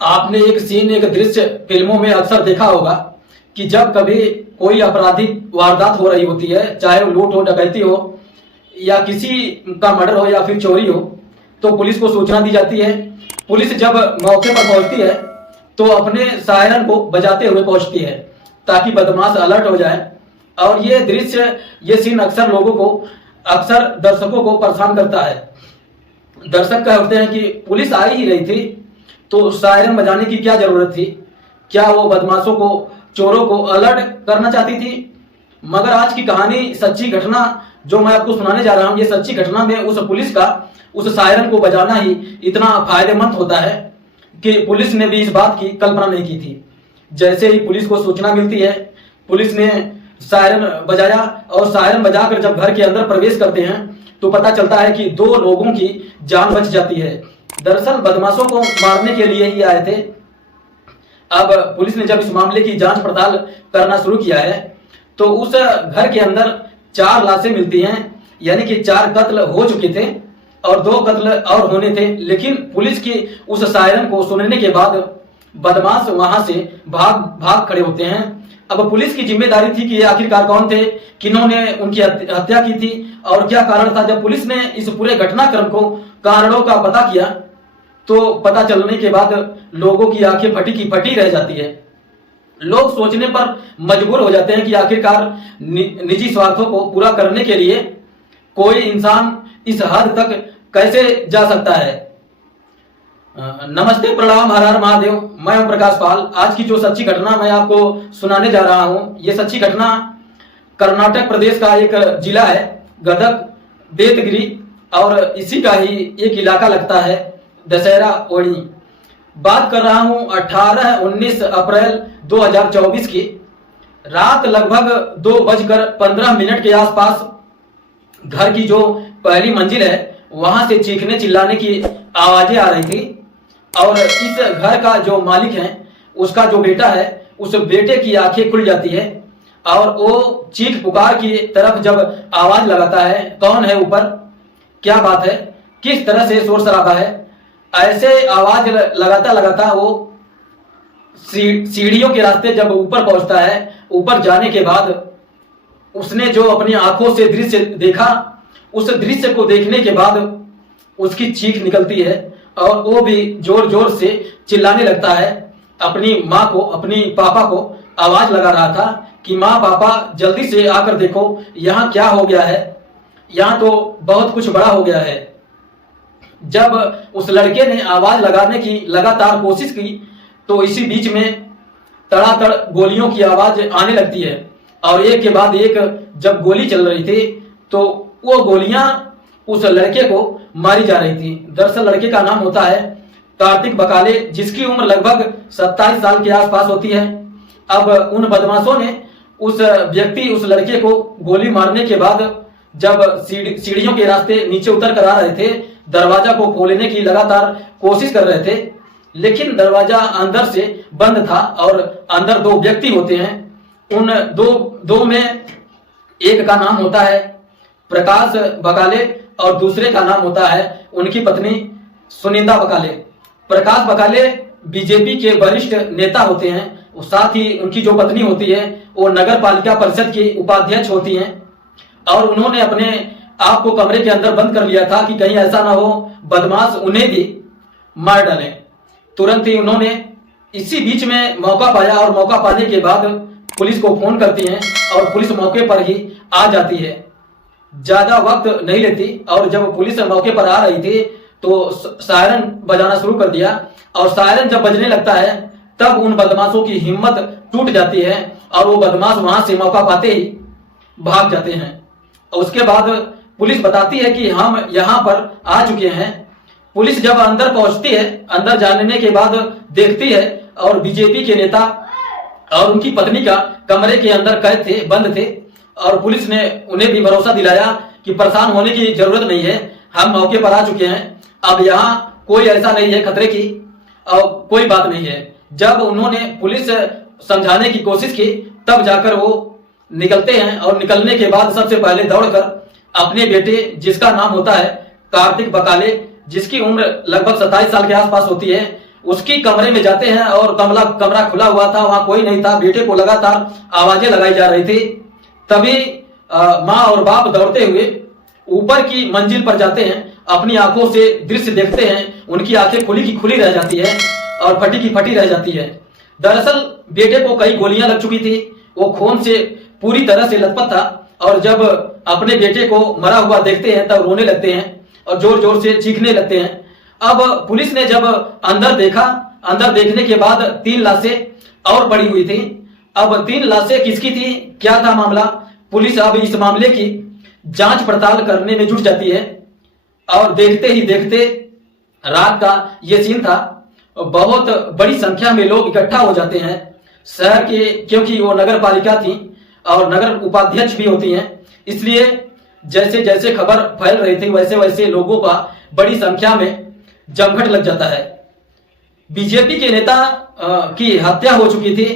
आपने एक सीन, एक दृश्य फिल्मों में अक्सर देखा होगा कि जब कभी कोई आपराधिक वारदात हो रही होती है, चाहे वो लूट हो, डकैती हो या किसी का मर्डर हो या फिर चोरी हो, तो पुलिस को सूचना दी जाती है। पुलिस जब मौके पर पहुंचती है तो अपने सायरन को बजाते हुए पहुंचती है ताकि बदमाश अलर्ट हो जाए। और ये दृश्य, ये सीन अक्सर लोगों को, अक्सर दर्शकों को परेशान करता है। दर्शक कहते हैं कि पुलिस आई ही रही थी तो सायरन बजाने की क्या जरूरत थी? क्या वो बदमाशों को, चोरों को अलर्ट करना चाहती थी? मगर आज की कहानी, सच्ची घटना जो मैं आपको सुनाने जा रहा हूं, ये सच्ची घटना में उस पुलिस का उस सायरन को बजाना ही इतना फायदेमंद होता है कि पुलिस ने भी इस बात की कल्पना नहीं की थी। जैसे ही पुलिस को सूचना मिलती है, पुलिस ने सायरन बजाया और सायरन बजाकर जब घर के अंदर प्रवेश करते हैं तो पता चलता है कि 2 लोगों की जान बच जाती है। दरअसल बदमाशों को मारने के लिए ही आए थे। अब पुलिस ने जब इस मामले की जांच पड़ताल करना शुरू किया है तो उस घर के अंदर 4 लाशें मिलती हैं, यानी कि 4 कत्ल हो चुके थे और 2 कत्ल और होने थे। लेकिन पुलिस की उस सायरन को सुनने के बाद बदमाश वहां से भाग खड़े होते हैं। अब पुलिस की जिम्मेदारी थी कि आखिरकार कौन थे, किन्होंने उनकी हत्या की थी और क्या कारण था। जब पुलिस ने इस पूरे घटनाक्रम को, कारणों का पता किया तो पता चलने के बाद लोगों की आंखें फटी की फटी रह जाती है। लोग सोचने पर मजबूर हो जाते हैं कि आखिरकार निजी स्वार्थों को पूरा करने के लिए कोई इंसान इस हद तक कैसे जा सकता है। नमस्ते, प्रणाम, हर हर महादेव। मैं हूं प्रकाश पाल। आज की जो सच्ची घटना मैं आपको सुनाने जा रहा हूं, ये सच्ची घटना कर्नाटक प्रदेश का एक जिला है, गदग, देवगिरी, और इसी का ही एक इलाका लगता है दशहरा ओणी। बात कर रहा हूं 18-19 अप्रैल 2024 की रात, लगभग 2:15 के आसपास घर की जो पहली मंजिल है वहां से चीखने चिल्लाने की आवाजें आ रही थी। और इस घर का जो मालिक है, उसका जो बेटा है, उस बेटे की आंखें खुल जाती है और वो चीख पुकार की तरफ जब आवाज लगाता है, कौन है ऊपर, क्या बात है, किस तरह से शोर शराबा है, ऐसे आवाज लगाता लगाता वो सीढ़ियों के रास्ते जब ऊपर पहुंचता है। ऊपर जाने के बाद उसने जो अपनी आंखों से दृश्य देखा, उस दृश्य को देखने के बाद उसकी चीख निकलती है और वो भी जोर जोर से चिल्लाने लगता है। अपनी माँ को, अपनी पापा को आवाज लगा रहा था कि माँ, पापा, जल्दी से आकर देखो यहाँ क्या हो गया है, यहाँ तो बहुत कुछ बड़ा हो गया है। जब उस लड़के ने आवाज लगाने की लगातार कोशिश की तो इसी बीच में तड़ातड़ गोलियों की आवाज आने लगती है और एक के बाद एक जब गोली चल रही थी तो वो गोलियां उस लड़के को मारी जा रही थी। दरअसल लड़के का नाम होता है कार्तिक बकाले, जिसकी उम्र लगभग 27 साल के आसपास होती है। अब उन बदमाशों ने उस लड़के को गोली मारने के बाद जब सीढ़ियों के रास्ते नीचे उतर कर आ रहे थे, दरवाजा को खोलने की लगातार कोशिश कर रहे थे, लेकिन दरवाजा अंदर से बंद था और अंदर 2 व्यक्ति होते हैं। उन दो में एक का नाम होता है प्रकाश बकाले और दूसरे का नाम होता है उनकी पत्नी सुनिंदा बकाले। प्रकाश बकाले बीजेपी के वरिष्ठ नेता होते हैं, साथ ही उनकी जो पत्नी होती है वो नगर पालिका परिषद की उपाध्यक्ष होती हैं। और उन्होंने अपने आप को कमरे के अंदर बंद कर लिया था कि कहीं ऐसा ना हो बदमाश उन्हें भी मार डालें। तुरंत ही उन्होंने इसी बीच में मौका पाया और मौका पाने के बाद पुलिस को फोन करती हैं और पुलिस मौके पर ही आ जाती है, ज्यादा वक्त नहीं लेती। और जब पुलिस मौके पर आ रही थी तो सायरन बजाना शुरू कर दिया और सायरन जब बजने लगता है तब उन बदमाशों की हिम्मत टूट जाती है और वो बदमाश वहां से मौका पाते ही भाग जाते हैं। उसके बाद पुलिस बताती है कि हम यहाँ पर आ चुके हैं। पुलिस जब अंदर पहुंचती है, अंदर जाने के बाद देखती है और बीजेपी के नेता और उनकी पत्नी का कमरे के अंदर कैद थे, बंद थे। और पुलिस ने उन्हें भी भरोसा दिलाया कि परेशान होने की जरूरत नहीं है, हम मौके पर आ चुके हैं, अब यहाँ कोई ऐसा नहीं है खतरे की और कोई बात नहीं है। जब उन्होंने पुलिस समझाने की कोशिश की तब जाकर वो निकलते हैं और निकलने के बाद सबसे पहले दौड़कर अपने बेटे, जिसका नाम होता है कार्तिक बकाले, जिसकी उम्र लगभग 27 साल के आसपास होती है, उसकी कमरे में जाते हैं और कमरा खुला हुआ था, वहां कोई नहीं था। बेटे को लगातार आवाजें लगाई जा रही थी। तभी माँ और बाप दौड़ते हुए ऊपर की मंजिल पर जाते हैं, अपनी आंखों से दृश्य देखते हैं। उनकी आंखें खुली की खुली रह जाती है और फटी की फटी रह जाती है। दरअसल बेटे को कई गोलियां लग चुकी थी, वो खून से पूरी तरह से लथपथ था और जब अपने बेटे को मरा हुआ देखते हैं तब रोने लगते हैं और जोर जोर से चीखने लगते हैं। अब पुलिस ने जब अंदर देखा, अंदर देखने के बाद 3 लाशें और पड़ी हुई थी। अब 3 लाशें किसकी थी, क्या था मामला, पुलिस अब इस मामले की जांच पड़ताल करने में जुट जाती है। और देखते ही देखते रात का ये सीन था, बहुत बड़ी संख्या में लोग इकट्ठा हो जाते हैं शहर के, क्योंकि वो नगर पालिका थी और नगर उपाध्यक्ष भी होती हैं, इसलिए जैसे जैसे खबर फैल रही थी वैसे वैसे लोगों का बड़ी संख्या में जमघट लग जाता है। बीजेपी के नेता की हत्या हो चुकी थी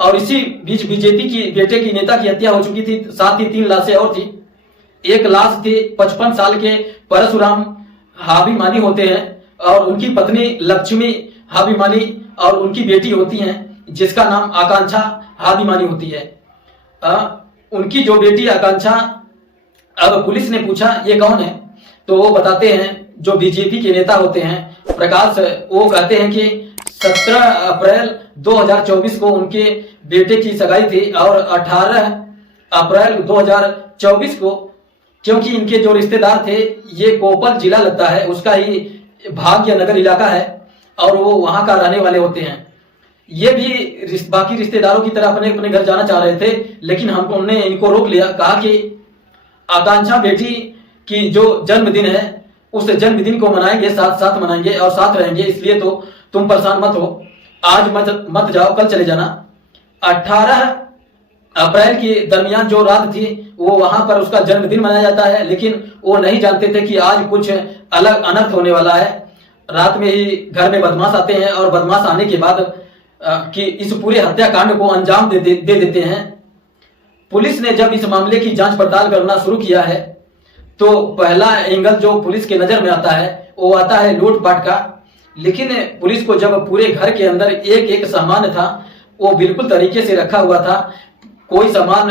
और इसी बीच बीजेपी की बेटे की नेता की हत्या हो चुकी थी। साथ ही 3 लाशें और थी। एक लाश थी 55 साल के परशुराम हाबीमानी होते हैं और उनकी पत्नी लक्ष्मी हाबीमानी और उनकी बेटी होती हैं जिसका नाम आकांक्षा हाबीमानी होती है। उनकी जो बेटी आकांक्षा, अब पुलिस ने पूछा ये कौन है, तो वो बताते हैं जो बीजेपी के नेता होते हैं प्रकाश, वो कहते हैं कि 17 अप्रैल 2024 को उनके बेटे की सगाई थी और 18 अप्रैल 2024 को, क्योंकि इनके जो रिश्तेदार थे ये कोपल जिला लगता है, उसका ही भाग्य नगर इलाका है और वो वहां का रहने वाले होते हैं। ये भी बाकी रिश्तेदारों की तरह अपने अपने घर जाना चाह रहे थे, लेकिन हमने इनको रोक लिया। कहा कि आकांक्षा बेटी की जो जन्मदिन है उस जन्मदिन को मनाएंगे, साथ साथ मनाएंगे और साथ रहेंगे, इसलिए तो तुम परेशान मत हो, आज मत जाओ, कल चले जाना। 18 अप्रैल के दरमियान जो रात थी वो वहां पर उसका जन्मदिन मनाया जाता है, लेकिन वो नहीं जानते थे कि आज कुछ अलग अनर्थ होने वाला है। रात में ही घर में बदमाश आते हैं और बदमाश आने के बाद कि इस पूरे हत्याकांड को अंजाम दे देते हैं। पुलिस ने जब इस मामले की जांच पड़ताल करना शुरू किया है तो पहला एंगल जो पुलिस के नजर में आता है वो आता है लूटपाट का। लेकिन पुलिस को जब पूरे घर के अंदर एक एक सामान था वो बिल्कुल तरीके से रखा हुआ था, कोई सामान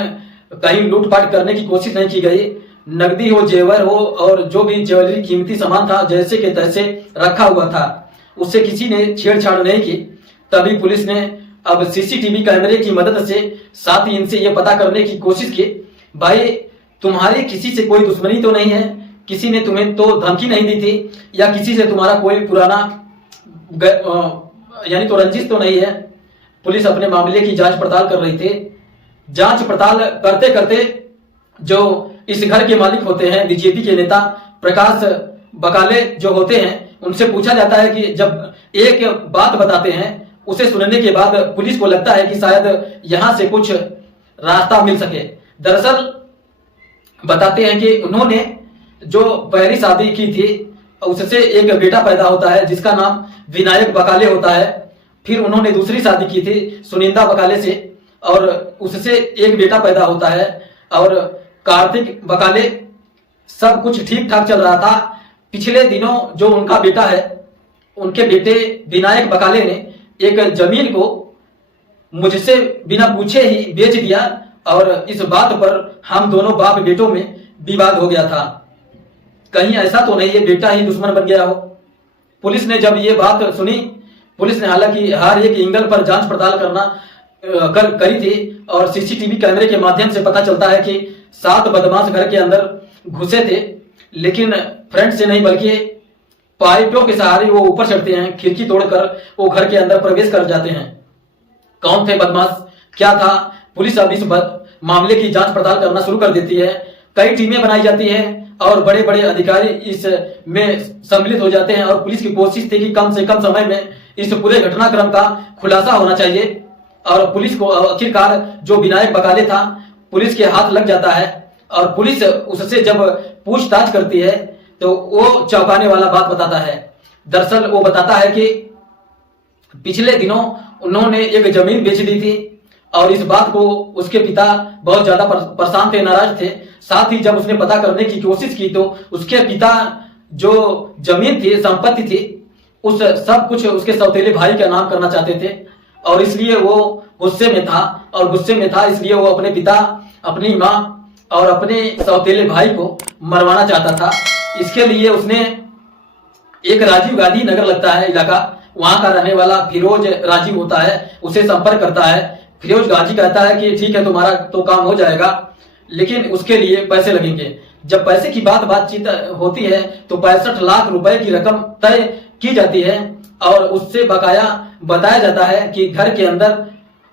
कहीं लूटपाट करने की कोशिश नहीं की गई। नकदी हो, जेवर हो और जो भी ज्वेलरी कीमती सामान था जैसे के तैसे रखा हुआ था, उससे किसी ने छेड़छाड़ नहीं की। तभी पुलिस ने अब सीसीटीवी कैमरे की मदद से साथ ही इनसे यह पता करने की कोशिश की, भाई तुम्हारी किसी से कोई दुश्मनी तो नहीं है, किसी ने तुम्हें तो धमकी नहीं दी थी या किसी से तुम्हारा कोई पुराना यानी तो रंजिश तो नहीं है। पुलिस अपने मामले की जांच पड़ताल कर रही थी। जांच पड़ताल करते करते जो इस घर के मालिक होते हैं बीजेपी के नेता प्रकाश बकाले जो होते हैं उनसे पूछा जाता है कि जब एक बात बताते हैं उसे सुनने के बाद पुलिस को लगता है कि शायद यहां से कुछ रास्ता मिल सके। दरअसल बताते हैं कि उन्होंने जो पहली शादी की थी उससे एक बेटा पैदा होता है जिसका नाम विनायक बकाले होता है। फिर उन्होंने दूसरी शादी की थी सुनिंदा बकाले से और उससे एक बेटा पैदा होता है और कार्तिक बकाले। सब कुछ ठीक ठाक चल रहा था। पिछले दिनों जो उनका बेटा है, उनके बेटे विनायक बकाले ने एक जमीन को मुझसे बिना पूछे ही बेच दिया और इस बात पर हम दोनों बाप बेटों में विवाद हो गया था। कहीं ऐसा तो नहीं है बेटा ही दुश्मन बन गया हो। पुलिस ने जब ये बात सुनी, पुलिस ने हालांकि हर एक एंगल पर जांच पड़ताल करी थी और सीसीटीवी कैमरे के माध्यम से पता चलता है कि 7 बदमाश घर के अंदर घुसे थे, लेकिन फ्रंट से नहीं बल्कि पाइपों के सहारे वो ऊपर चढ़ते हैं, खिड़की तोड़कर वो घर के अंदर प्रवेश कर जाते हैं। कौन थे बदमाश, क्या था, पुलिस अब इस मामले की जांच पड़ताल करना शुरू कर देती है। कई टीमें बनाई जाती है और बड़े बड़े अधिकारी इस में सम्मिलित हो जाते हैं और पुलिस की कोशिश थी कि कम से कम समय में इस पूरे घटनाक्रम का खुलासा होना चाहिए। और पुलिस को आखिरकार जो विनायक बकाले था पुलिस के हाथ लग जाता है और पुलिस उससे जब पूछताछ करती है तो वो चौंकाने वाला बात बताता है। दरअसल वो बताता है कि पिछले दिनों उन्होंने एक जमीन बेच दी थी और इस बात को उसके पिता बहुत ज्यादा परेशान थे, नाराज थे। साथ ही जब उसने पता करने की कोशिश की तो उसके पिता जो जमीन थी, संपत्ति थी, उस सब कुछ उसके सौतेले भाई का नाम करना चाहते थे, और इसलिए वो गुस्से में था। और गुस्से में था इसलिए वो अपने पिता, अपनी माँ और अपने सौतेले भाई को मरवाना चाहता था। इसके लिए उसने एक राजीव गांधी नगर लगता है इलाका, वहां का रहने वाला फिरोज राजीव होता है, उसे संपर्क करता है। फिरोज गाजी कहता है कि ठीक है, तुम्हारा तो काम हो जाएगा, लेकिन उसके लिए पैसे लगेंगे। जब पैसे की बातचीत होती है तो 65 लाख रुपए की रकम तय की जाती है, और उससे बकाया बताया जाता है कि घर के अंदर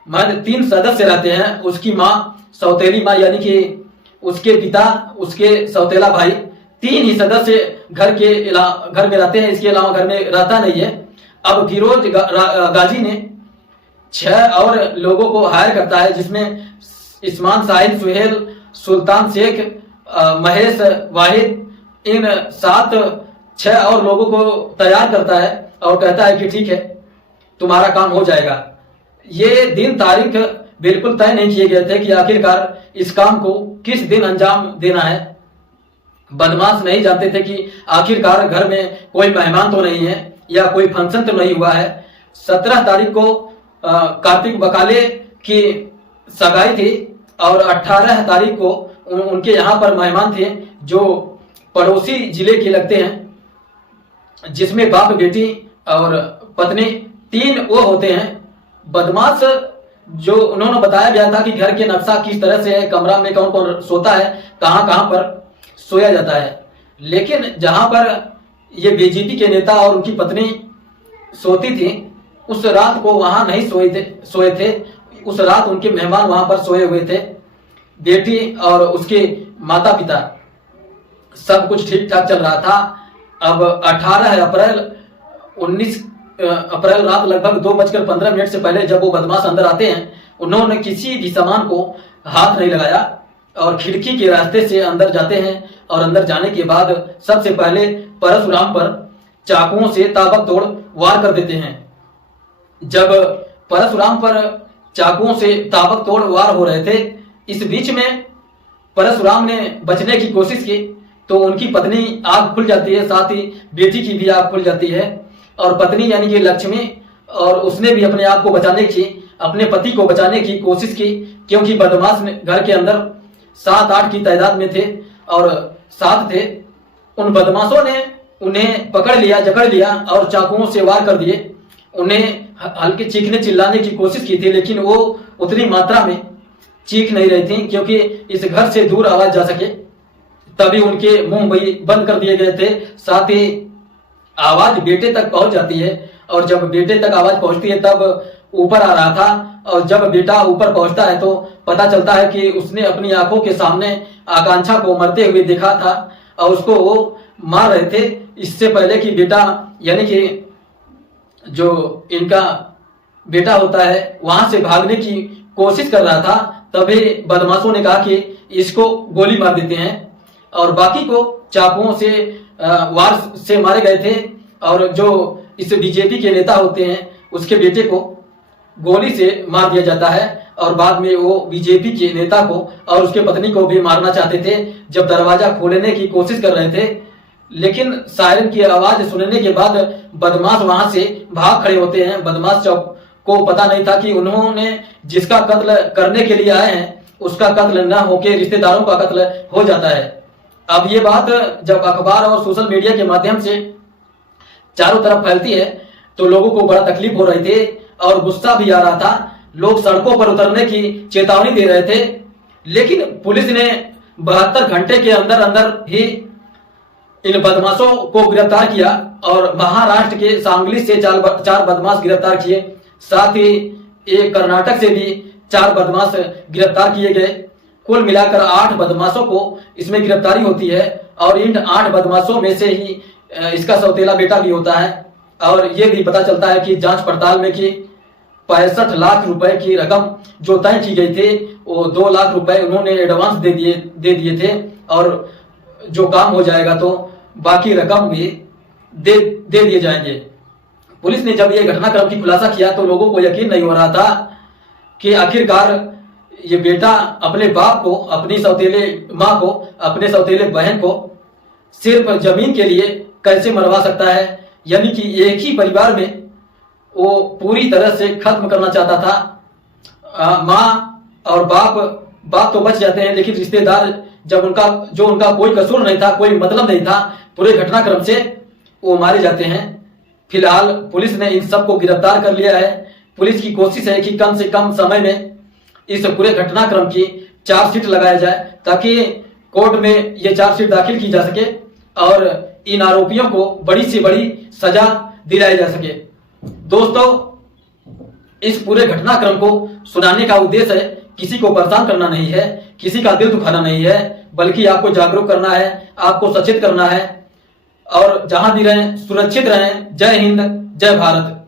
महज 3 सदस्य रहते हैं। उसकी माँ, सौतेली माँ यानी कि उसके पिता, उसके सौतेला भाई, 3 ही सदस्य घर में रहते हैं, इसके अलावा घर में रहता नहीं है। अब फिरोज गाजी ने 6 और लोगों को हायर करता है, जिसमें इस्मान साहिल, सुहेल, सुल्तान शेख, महेश वाहिद, इन 6 और लोगों को तैयार करता है और कहता है कि ठीक है, तुम्हारा काम हो जाएगा। ये दिन तारीख बिल्कुल तय नहीं किए गए थे कि आखिरकार इस काम को किस दिन अंजाम देना है। बदमाश नहीं जानते थे कि आखिरकार घर में कोई मेहमान तो नहीं है या कोई फंक्शन तो नहीं हुआ है। 17 तारीख को कार्तिक बकाले की सगाई थी, और 18 तारीख को उनके यहाँ पर मेहमान थे जो पड़ोसी जिले के लगते हैं, जिसमें बाप, बेटी और पत्नी 3 वो होते हैं। बदमाश जो उन्होंने बताया गया था कि घर के नक्शा किस तरह से है, कमरा में कौन कौन सोता है, कहाँ कहाँ पर सोया जाता है। लेकिन जहां पर ये बीजेपी के नेता और उनकी पत्नी सोती थी, उस रात को वहां नहीं सोए थे। उस रात उनके मेहमान वहां पर सोए हुए थे। बेटी और उसके माता पिता, सब कुछ ठीक ठाक चल रहा था। अब 18 अप्रैल 19 अप्रैल रात लगभग 2:15 से पहले जब वो बदमाश अंदर आते हैं, उन्होंने किसी भी सामान को हाथ नहीं लगाया और खिड़की के रास्ते से अंदर जाते हैं। और अंदर जाने के बाद सबसे पहले परशुराम पर चाकुओं से ताबड़तोड़ वार कर देते हैं। जब परशुराम पर चाकुओं से ताबड़तोड़ वार हो रहे थे, इस बीच में परशुराम ने बचने की कोशिश की तो उनकी पत्नी आग खुल जाती है, साथ ही बेटी की भी आग खुल जाती है। और पत्नी यानी कि लक्ष्मी, और उसने भी अपने आप को बचाने की, अपने पति को बचाने की कोशिश की, क्योंकि बदमाश घर के अंदर 7-8 की तादाद में थे और 7 थे। उन बदमाशों ने उन्हें पकड़ लिया, जकड़ लिया और चाकुओं से वार कर दिए। उन्हें हल्के चीखने चिल्लाने की कोशिश की थी, लेकिन वो उतनी मात्रा में चीख नहीं रही थी क्योंकि इस घर से दूर आवाज जा सके। तभी उनके मुंह भी बंद कर दिए गए थे। साथ ही आवाज बेटे तक पहुंच जाती है, और जब बेटे तक आवाज पहुंचती है तब ऊपर आ रहा था। और जब बेटा ऊपर पहुंचता है तो पता चलता है कि उसने अपनी आंखों के सामने आकांक्षा को मरते हुए देखा था, और उसको वो मार रहे थे। इससे पहले कि बेटा यानी कि जो इनका बेटा होता है वहां से भागने की कोशिश कर रहा था, तभी बदमाशों ने कहा कि इसको गोली मार देते हैं, और बाकी को चाकुओं से वार से मारे गए थे। और जो इस बीजेपी के नेता होते हैं उसके बेटे को गोली से मार दिया जाता है, और बाद में वो बीजेपी के नेता को और उसके पत्नी को भी मारना चाहते थे जब दरवाजा खोलने की कोशिश कर रहे थे। लेकिन सायरन की आवाज सुनने के बाद बदमाश वहां से भाग खड़े होते हैं। बदमाश को पता नहीं था कि उन्होंने जिसका कत्ल करने के लिए आए हैं उसका कत्ल न होके रिश्तेदारों का कत्ल हो जाता है। अब ये बात जब अखबार और सोशल मीडिया के माध्यम से चारों तरफ फैलती है तो लोगों को बड़ा तकलीफ हो रही थी और गुस्सा भी आ रहा था। लोग सड़कों पर उतरने की चेतावनी दे रहे थे, लेकिन पुलिस ने 72 घंटे के अंदर अंदर ही इन बदमाशों को गिरफ्तार किया, और महाराष्ट्र के सांगली से 4 बदमाश गिरफ्तार किए। साथ ही एक कर्नाटक से भी 4 बदमाश गिरफ्तार किए गए। कुल मिलाकर 8 बदमाशों को इसमें गिरफ्तारी होती है, और इन 8 बदमाशों में से ही इसका सौतेला बेटा भी होता है। और ये भी पता चलता है कि जांच पड़ताल में कि 65 लाख रुपए की रकम जो तय की गई थी वो 2 लाख रुपए उन्होंने एडवांस दे दिए थे, और जो काम हो जाएगा तो बाकी रकम भी दे दिए जाएंगे। पुलिस ने जब ये घटनाक्रम की खुलासा किया तो लोगों को यकीन नहीं हो रहा था कि आखिरकार ये बेटा अपने बाप को, अपनी सौतेले माँ को, अपने सौतेले बहन को सिर्फ जमीन के लिए कैसे मरवा सकता है। यानी कि एक ही परिवार में वो पूरी तरह से खत्म करना चाहता था। माँ और बाप तो बच जाते हैं, लेकिन रिश्तेदार जब उनका कोई कसूर नहीं था, कोई मतलब नहीं था, पूरे घटनाक्रम से वो मारे जाते हैं। फिलहाल पुलिस ने इन सबको गिरफ्तार कर लिया है। पुलिस की कोशिश है कि कम से कम समय में इस पूरे घटनाक्रम की चार्जशीट लगाया जाए, ताकि कोर्ट में ये चार्जशीट दाखिल की जा सके और इन आरोपियों को बड़ी से बड़ी सजा दिलाई जा सके। दोस्तों, इस पूरे घटनाक्रम को सुनाने का उद्देश्य है किसी को परेशान करना नहीं है, किसी का दिल दुखाना नहीं है, बल्कि आपको जागरूक करना है, आपको सचेत करना है। और जहां भी रहें सुरक्षित रहें। जय हिंद, जय भारत।